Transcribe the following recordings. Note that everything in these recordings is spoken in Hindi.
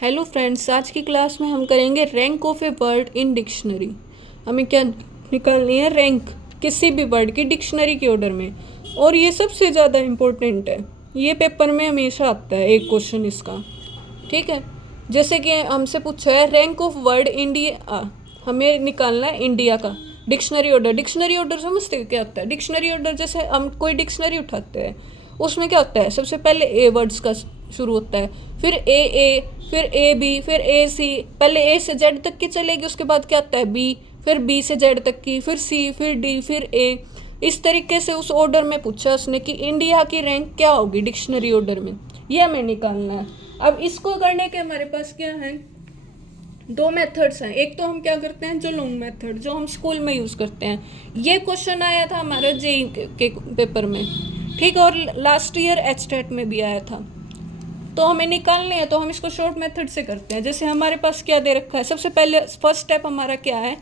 हेलो फ्रेंड्स, आज की क्लास में हम करेंगे rank of a word in dictionary. हमें क्या निकालनी है? रैंक किसी भी वर्ड की डिक्शनरी के ऑर्डर में। और ये सबसे ज़्यादा इम्पोर्टेंट है, ये पेपर में हमेशा आता है एक क्वेश्चन इसका। ठीक है, जैसे कि हमसे पूछा है रैंक ऑफ वर्ड इंडिया, हमें निकालना है इंडिया का डिक्शनरी ऑर्डर। डिक्शनरी ऑर्डर समझते हो क्या होता है? डिक्शनरी ऑर्डर जैसे हम कोई डिक्शनरी उठाते हैं, उसमें क्या होता है, सबसे पहले ए वर्ड्स का शुरू होता है, फिर ए, फिर ए बी, फिर ए सी, पहले ए से जेड तक की चलेगी, उसके बाद क्या आता है बी, फिर बी से जेड तक की, फिर सी, फिर डी, फिर ए। इस तरीके से उस ऑर्डर में पूछा उसने कि इंडिया की रैंक क्या होगी डिक्शनरी ऑर्डर में, ये हमें निकालना है। अब इसको करने के हमारे पास क्या है, दो मेथड्स हैं। एक तो हम क्या करते हैं, जो लॉन्ग मेथड जो हम स्कूल में यूज़ करते हैं। ये क्वेश्चन आया था हमारे जेई के पेपर में, ठीक है, और लास्ट ईयर एचटेट में भी आया था। तो हमें निकालने हैं तो हम इसको शॉर्ट मेथड से करते हैं। जैसे हमारे पास क्या दे रखा है, सबसे पहले फर्स्ट स्टेप हमारा क्या है,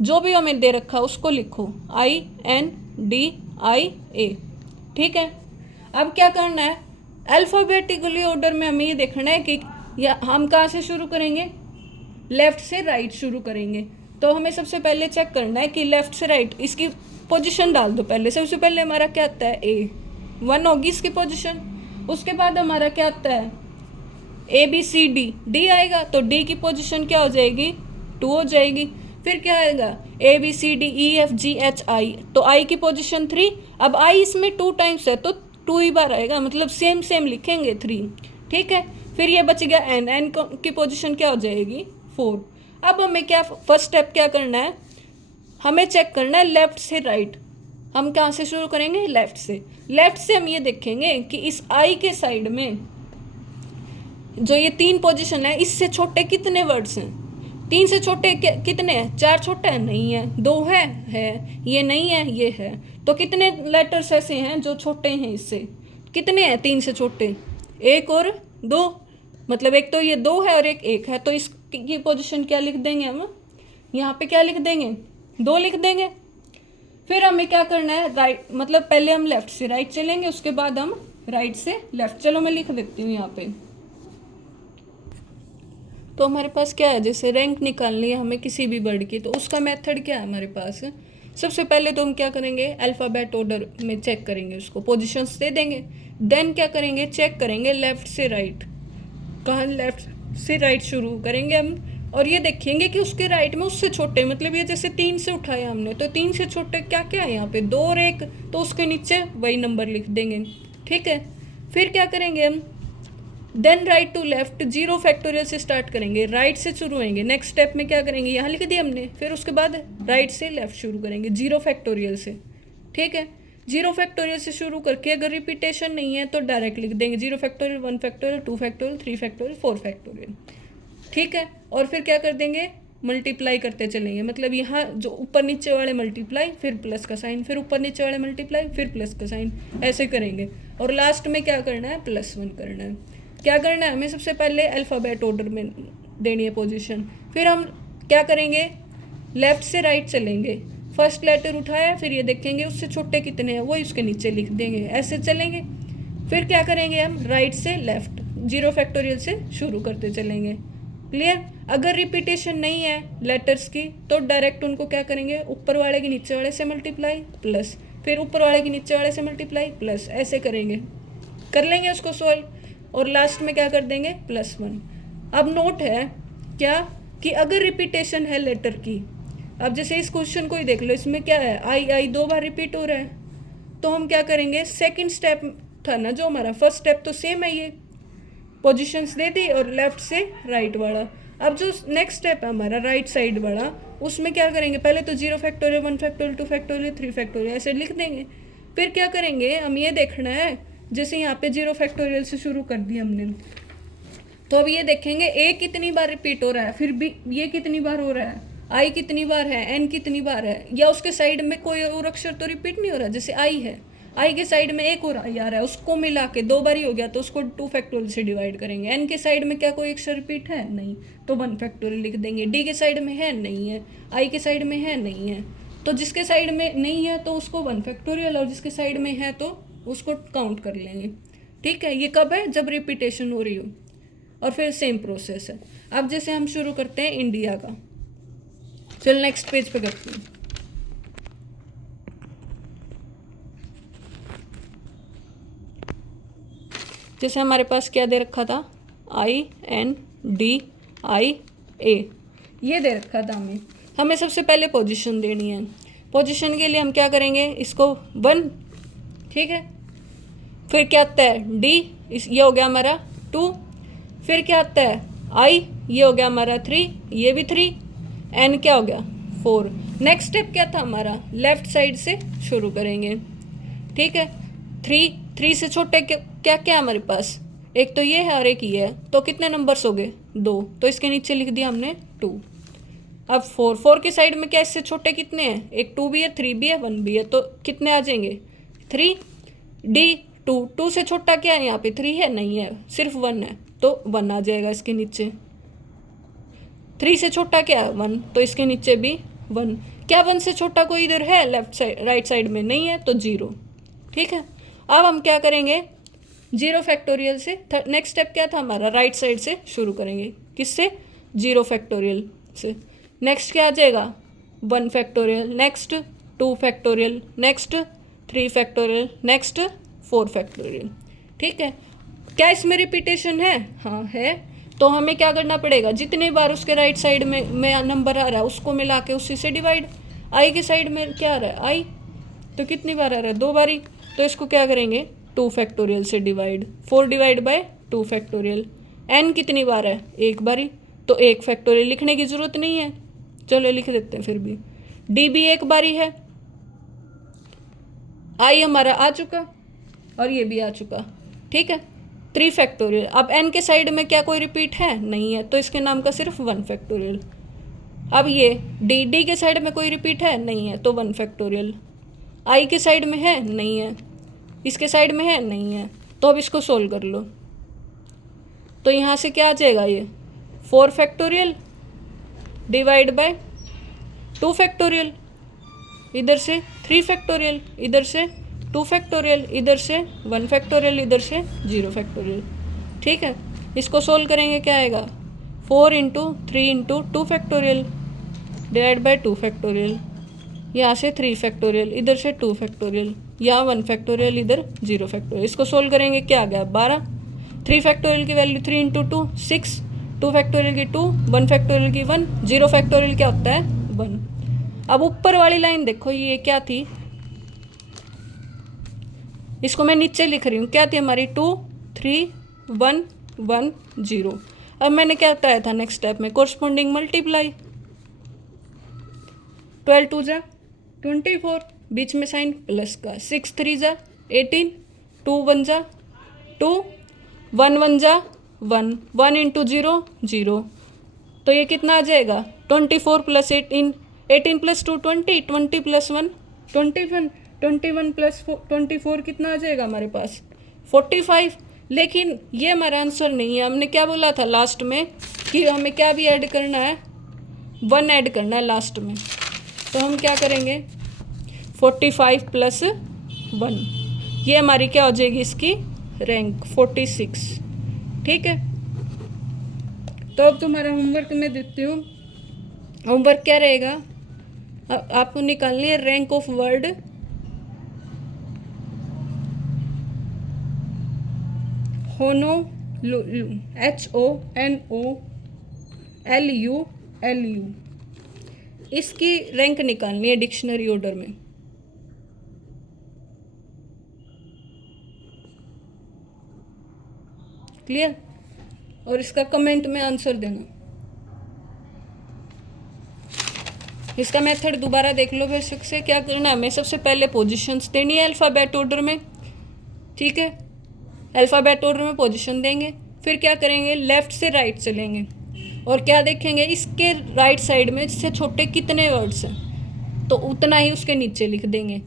जो भी हमें दे रखा है उसको लिखो, INDIA। ठीक है, अब क्या करना है, अल्फ़ाबेटिकली ऑर्डर में हमें ये देखना है कि या हम कहाँ से शुरू करेंगे, लेफ़्ट से राइट शुरू करेंगे। तो हमें सबसे पहले चेक करना है कि लेफ़्ट से राइट इसकी पोजीशन डाल दो। पहले सबसे पहले हमारा क्या आता है, A1 होगी इसकी पोजीशन। उसके बाद हमारा क्या आता है, ABCD, D आएगा, तो D की पोजीशन क्या हो जाएगी, 2 हो जाएगी। फिर क्या आएगा, ABCDEFGHI, तो I की पोजीशन 3। अब I इसमें 2 टाइम्स है तो 2 ही बार आएगा, मतलब सेम सेम लिखेंगे 3। ठीक है, फिर ये बच गया N की पोजीशन क्या हो जाएगी, 4। अब हमें क्या फर्स्ट स्टेप क्या करना है, हमें चेक करना है लेफ़्ट से राइट। हम कहाँ से शुरू करेंगे, लेफ़्ट से। लेफ़्ट से हम ये देखेंगे कि इस आई के साइड में जो ये 3 पोजीशन है, इससे छोटे कितने वर्ड्स हैं, 3 से छोटे कितने हैं, 4 छोटे हैं, नहीं है, 2 है, ये नहीं है, ये है। तो कितने लेटर्स ऐसे हैं जो छोटे हैं इससे, कितने हैं 3 से छोटे, 1 और 2, मतलब एक तो ये 2 है और एक है। तो इसकी पोजीशन क्या लिख देंगे हम, यहाँ पे क्या लिख देंगे, 2 लिख देंगे। फिर हमें क्या करना है, राइट, मतलब पहले हम लेफ़्ट से राइट चलेंगे, उसके बाद हम राइट से लेफ़्ट। चलो मैं लिख देती हूँ यहाँ पे। तो हमारे पास क्या है, जैसे रैंक निकालनी है हमें किसी भी वर्ड की, तो उसका मेथड क्या है हमारे पास। सबसे पहले तो हम क्या करेंगे, अल्फ़ाबेट ऑर्डर में चेक करेंगे, उसको पोजीशंस दे देंगे। देन क्या करेंगे, चेक करेंगे लेफ़्ट से राइट, कहाँ लेफ़्ट से राइट शुरू करेंगे हम, और ये देखेंगे कि उसके राइट में उससे छोटे, मतलब ये जैसे 3 से उठाया हमने, तो 3 से छोटे क्या क्या है यहाँ पे, 2 और 1, तो उसके नीचे वही नंबर लिख देंगे। ठीक है, फिर क्या करेंगे हम, then right to left, 0 factorial से स्टार्ट करेंगे, राइट से शुरू होंगे। नेक्स्ट स्टेप में क्या करेंगे, यहाँ लिख दिया हमने, फिर उसके बाद राइट से लेफ्ट शुरू करेंगे 0 फैक्टोरियल से। ठीक है, 0 फैक्टोरियल से शुरू करके अगर रिपीटेशन नहीं है तो डायरेक्ट लिख देंगे 0 factorial, 1 factorial, 2 factorial, 3 factorial, 4 factorial. ठीक है, और फिर क्या कर देंगे, मल्टीप्लाई करते चलेंगे, मतलब यहाँ जो ऊपर नीचे वाले मल्टीप्लाई, फिर प्लस का साइन, फिर ऊपर नीचे वाले मल्टीप्लाई, फिर प्लस का साइन, ऐसे करेंगे। और लास्ट में क्या करना है, +1 करना है। क्या करना है, हमें सबसे पहले अल्फ़ाबेट ऑर्डर में देनी है पोजीशन। फिर हम क्या करेंगे, लेफ़्ट से राइट चलेंगे, फर्स्ट लेटर उठाया, फिर ये देखेंगे उससे छोटे कितने हैं, वही उसके नीचे लिख देंगे, ऐसे चलेंगे। फिर क्या करेंगे, हम राइट से लेफ़्ट 0 फैक्टोरियल से शुरू करते चलेंगे। क्लियर। अगर रिपीटेशन नहीं है लेटर्स की तो डायरेक्ट उनको क्या करेंगे, ऊपर वाले के नीचे वाले से मल्टीप्लाई प्लस, फिर ऊपर वाले के नीचे वाले से मल्टीप्लाई प्लस, ऐसे करेंगे, कर लेंगे उसको सॉल्व, और लास्ट में क्या कर देंगे, +1। अब नोट है क्या, कि अगर रिपीटेशन है लेटर की, अब जैसे इस क्वेश्चन को ही देख लो, इसमें क्या है, आई 2 बार रिपीट हो रहा है, तो हम क्या करेंगे, सेकंड स्टेप था ना जो हमारा, फर्स्ट स्टेप तो सेम है, ये पोजीशंस दे दी और लेफ्ट से राइट वाला। अब जो नेक्स्ट स्टेप है हमारा राइट साइड वाला, उसमें क्या करेंगे, पहले तो 0 फैक्टोरियल, 1 फैक्टोरियल, 2 फैक्टोरियल, 3 फैक्टोरियल ऐसे लिख देंगे। फिर क्या करेंगे, हम ये देखना है, जैसे यहाँ पे 0 फैक्टोरियल से शुरू कर दिया हमने, तो अब ये देखेंगे ए कितनी बार रिपीट हो रहा है, फिर बी ये कितनी बार हो रहा है, आई कितनी बार है, एन कितनी बार है, या उसके साइड में कोई और अक्षर तो रिपीट नहीं हो रहा, जैसे आई है, आई के साइड में एक और आई आ रहा है, उसको मिला के 2 बार ही हो गया तो उसको 2 फैक्टोरियल से डिवाइड करेंगे। एन के साइड में क्या कोई अक्षर रिपीट है, नहीं, तो 1 फैक्टोरियल लिख देंगे। डी के साइड में है, नहीं है। आई के साइड में है, नहीं है, तो जिसके साइड में नहीं है तो उसको 1 फैक्टोरियल, और जिसके साइड में है तो उसको काउंट कर लेंगे। ठीक है, ये कब है, जब रिपीटेशन हो रही हो। और फिर सेम प्रोसेस है। अब जैसे हम शुरू करते हैं इंडिया का, चल नेक्स्ट पेज पे करते हैं। जैसे हमारे पास क्या दे रखा था, INDIA, ये दे रखा था हमें सबसे पहले पोजीशन देनी है। पोजीशन के लिए हम क्या करेंगे, इसको 1, ठीक है, फिर क्या आता है D, ये हो गया हमारा 2, फिर क्या आता है I, ये हो गया हमारा 3, ये भी 3, N क्या हो गया 4। नेक्स्ट स्टेप क्या था हमारा, लेफ्ट साइड से शुरू करेंगे, ठीक है। 3 से छोटे क्या क्या हमारे पास, एक तो ये है और एक ये है, तो कितने नंबर्स हो गए 2, तो इसके नीचे लिख दिया हमने 2। अब 4 की साइड में क्या इससे छोटे कितने हैं, एक 2 भी है, 3 भी है, 1 भी है, तो कितने आ जाएंगे 3। D 2 से छोटा क्या है यहाँ पे 3 है, नहीं है, सिर्फ 1 है, तो 1 आ जाएगा इसके नीचे। 3 से छोटा क्या है 1, तो इसके नीचे भी 1। क्या 1 से छोटा कोई इधर है लेफ्ट साइड राइट साइड में, नहीं है, तो 0, ठीक है। अब हम क्या करेंगे, 0 फैक्टोरियल से नेक्स्ट स्टेप क्या था हमारा, राइट साइड से शुरू करेंगे, किससे 0 फैक्टोरियल से। नेक्स्ट क्या आ जाएगा 1 factorial, next 2 factorial, next 3 factorial, next 4 factorial, ठीक है। क्या इसमें रिपीटेशन है, हाँ है, तो हमें क्या करना पड़ेगा, जितने बार उसके राइट साइड में नंबर आ रहा है उसको मिला के उसी से डिवाइड। आई के साइड में क्या आ रहा है आई, तो कितनी बार आ रहा है 2 बारी, तो इसको क्या करेंगे 2 फैक्टोरियल से divide, 4 divide by 2 factorial. N कितनी बार है 1 बारी, तो 1 फैक्टोरियल लिखने की ज़रूरत नहीं है, चलो लिख देते हैं फिर भी। डी भी 1 बारी है, आई हमारा आ चुका और ये भी आ चुका, ठीक है। 3 फैक्टोरियल। अब एन के साइड में क्या कोई रिपीट है, नहीं है, तो इसके नाम का सिर्फ 1 फैक्टोरियल। अब ये डी के साइड में कोई रिपीट है, नहीं है, तो 1 फैक्टोरियल। आई के साइड में है, नहीं है, इसके साइड में है, नहीं है, तो अब इसको सोल्व कर लो। तो यहाँ से क्या आ जाएगा, ये 4 फैक्टोरियल डिवाइड बाय 2 फैक्टोरियल, इधर से 3 फैक्टोरियल, इधर से 2 फैक्टोरियल, इधर से 1 फैक्टोरियल, इधर से 0 फैक्टोरियल, ठीक है। इसको सोल्व करेंगे क्या आएगा, 4 into 3 into 2 factorial divide by 2 factorial, यहाँ से 3 फैक्टोरियल, इधर से 2 फैक्टोरियल, यहाँ 1 फैक्टोरियल, इधर 0 फैक्टोरियल। इसको सोल्व करेंगे क्या आ गया 12। 3 फैक्टोरियल की वैल्यू 3 इंटू 2 6, 2 फैक्टोरियल की 2, 1 फैक्टोरियल की 1, 0 फैक्टोरियल क्या होता है 1। अब ऊपर वाली लाइन देखो, ये क्या थी, इसको मैं नीचे लिख रही हूँ, क्या थी हमारी 2 3 1 1 0। अब मैंने क्या बताया था नेक्स्ट स्टेप में, कोरस्पॉन्डिंग मल्टीप्लाई, 12 2 जा 24, बीच में साइन प्लस का, 6 3 जा 18, 2 1 जा 2, 1 1 जा 1, 1 इंटू 0 0, तो ये कितना आ जाएगा 24 प्लस 18, 18 प्लस 2 20, 20 प्लस 1 21, 21 प्लस 24 कितना आ जाएगा हमारे पास 45। लेकिन ये हमारा आंसर नहीं है, हमने क्या बोला था लास्ट में कि हमें क्या भी ऐड करना है, 1 ऐड करना है लास्ट में, तो हम क्या करेंगे 45 प्लस 1, ये हमारी क्या हो जाएगी इसकी रैंक 46, ठीक है। तो अब तुम्हारा होमवर्क मैं देती हूँ, होमवर्क क्या रहेगा, आपको निकालनी है rank of word Honolulu, HONOLULU, इसकी रैंक निकालनी है डिक्शनरी ऑर्डर में। क्लियर, और इसका कमेंट में आंसर देना। इसका मेथड दोबारा देख लो फिर से। क्या करना है, हमें सबसे पहले पोजीशंस देनी है अल्फ़ाबेट ऑर्डर में, ठीक है। अल्फ़ाबेट ऑर्डर में पोजीशन देंगे, फिर क्या करेंगे लेफ़्ट से राइट चलेंगे और क्या देखेंगे इसके राइट साइड में इससे छोटे कितने वर्ड्स हैं, तो उतना ही उसके नीचे लिख देंगे।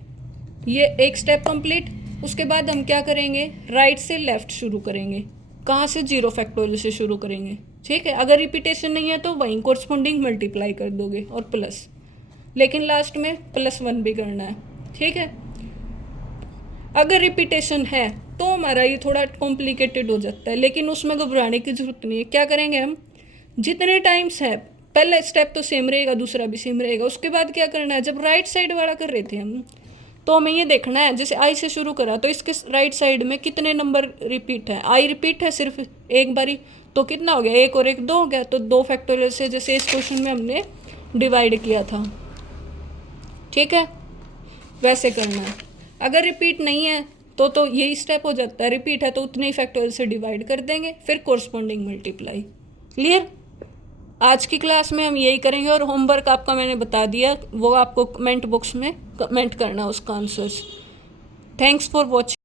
ये एक स्टेप कंप्लीट। उसके बाद हम क्या करेंगे, राइट से लेफ़्ट शुरू करेंगे। कहाँ से, 0 फैक्टोरियल से शुरू करेंगे, ठीक है। अगर रिपीटेशन नहीं है तो वहीं कोरस्पॉन्डिंग मल्टीप्लाई कर दोगे और प्लस, लेकिन लास्ट में +1 भी करना है, ठीक है। अगर रिपीटेशन है तो हमारा ये थोड़ा कॉम्प्लिकेटेड हो जाता है, लेकिन उसमें घबराने की ज़रूरत नहीं है। क्या करेंगे हम, जितने टाइम्स है, पहला स्टेप तो सेम रहेगा, दूसरा भी सेम रहेगा। उसके बाद क्या करना है, जब राइट साइड वाला कर रहे थे हम, तो हमें ये देखना है, जैसे आई से शुरू करा तो इसके राइट साइड में कितने नंबर रिपीट है। आई रिपीट है सिर्फ एक बारी, तो कितना हो गया, 1 और 1 2 हो गया। तो 2 फैक्टोरियल से जैसे इस क्वेश्चन में हमने डिवाइड किया था, ठीक है, वैसे करना है। अगर रिपीट नहीं है तो यही स्टेप हो जाता है, रिपीट है तो उतने ही फैक्टोरियल से डिवाइड कर देंगे, फिर कोरस्पॉन्डिंग मल्टीप्लाई। क्लियर। आज की क्लास में हम यही करेंगे, और होमवर्क आपका मैंने बता दिया, वो आपको कमेंट बॉक्स में कमेंट करना उसका आंसर्स। Thanks for watching.